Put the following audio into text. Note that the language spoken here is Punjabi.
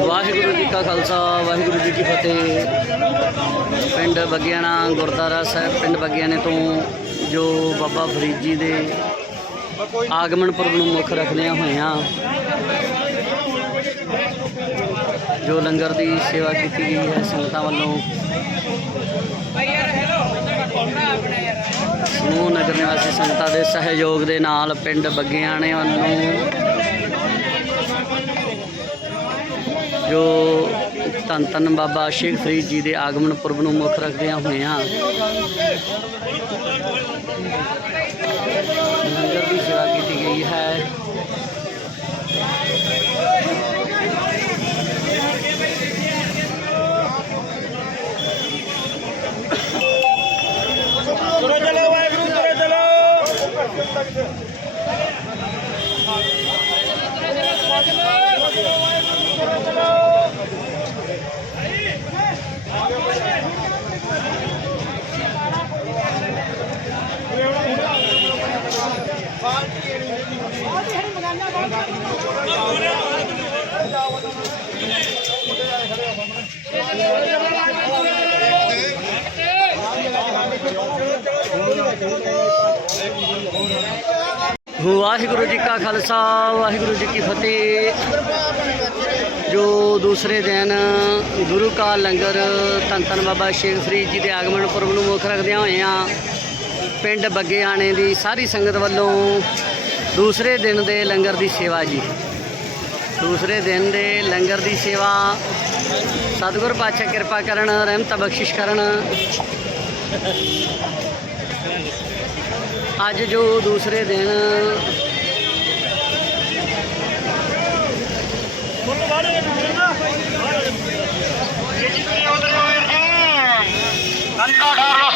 ਵਾਹਿਗੁਰੂ ਜੀ ਕਾ ਖਾਲਸਾ, ਵਾਹਿਗੁਰੂ ਜੀ ਕੀ ਫਤਿਹ। ਪਿੰਡ ਬੱਗਿਆਣਾ ਗੁਰਦੁਆਰਾ ਸਾਹਿਬ, ਪਿੰਡ ਬੱਗਿਆਣੇ ਤੋਂ ਜੋ ਬਾਬਾ ਫਰੀਦ ਜੀ ਦੇ ਆਗਮਨ ਪੁਰਬ ਨੂੰ ਮੁੱਖ ਰੱਖਦਿਆਂ ਹੋਇਆਂ ਜੋ ਲੰਗਰ ਦੀ ਸੇਵਾ ਕੀਤੀ ਗਈ ਹੈ, ਸੰਗਤਾਂ ਵੱਲੋਂ ਸਮੂਹ ਨਗਰ ਨਿਵਾਸੀ ਸੰਗਤਾਂ ਦੇ ਸਹਿਯੋਗ ਦੇ ਨਾਲ ਪਿੰਡ ਬੱਗਿਆਣੇ ਵੱਲੋਂ ਜੋ ਧੰਨ ਧੰਨ ਬਾਬਾ ਸ਼ੇਖ ਫਰੀਦ ਜੀ ਦੇ ਆਗਮਨ ਪੁਰਬ ਨੂੰ ਮੁੱਖ ਰੱਖਦਿਆਂ ਹੋਇਆਂ ਲੰਗਰ ਦੀ ਸੇਵਾ ਕੀਤੀ ਗਈ ਹੈ। ਤੁਰੇ ਚਲੋ ਵਾਹਿਗੁਰੂ ਤੁਰੇ ਚਲੋ। ਵਾਹਿਗੁਰੂ ਜੀ ਕਾ ਖਾਲਸਾ, ਵਾਹਿਗੁਰੂ ਜੀ ਕੀ ਫਤਿਹ। ਜੋ ਦੂਸਰੇ ਦਿਨ ਗੁਰੂ ਕਾ ਲੰਗਰ ਧੰਨ ਧੰਨ ਬਾਬਾ ਸ਼ੇਖ ਫਰੀਦ ਜੀ ਦੇ ਆਗਮਨ ਪੁਰਬ ਨੂੰ ਮੁੱਖ ਰੱਖਦਿਆਂ ਹੋਏ ਹੋਇਆਂ ਪਿੰਡ ਬੱਗੇਆਣੇ ਦੀ ਸਾਰੀ ਸੰਗਤ ਵੱਲੋਂ ਦੂਸਰੇ ਦਿਨ ਦੇ ਲੰਗਰ ਦੀ ਸੇਵਾ ਜੀ। ਦੂਸਰੇ ਦਿਨ ਦੇ ਲੰਗਰ ਦੀ ਸੇਵਾ। ਸਤਿਗੁਰ ਪਾਤਸ਼ਾਹ ਕਿਰਪਾ ਕਰਨ, ਰਹਿਮਤ ਬਖਸ਼ਿਸ਼ ਕਰਨ। ਅੱਜ ਜੋ ਦੂਸਰੇ ਦਿਨ ਕੰਡਾ ਢਾਰ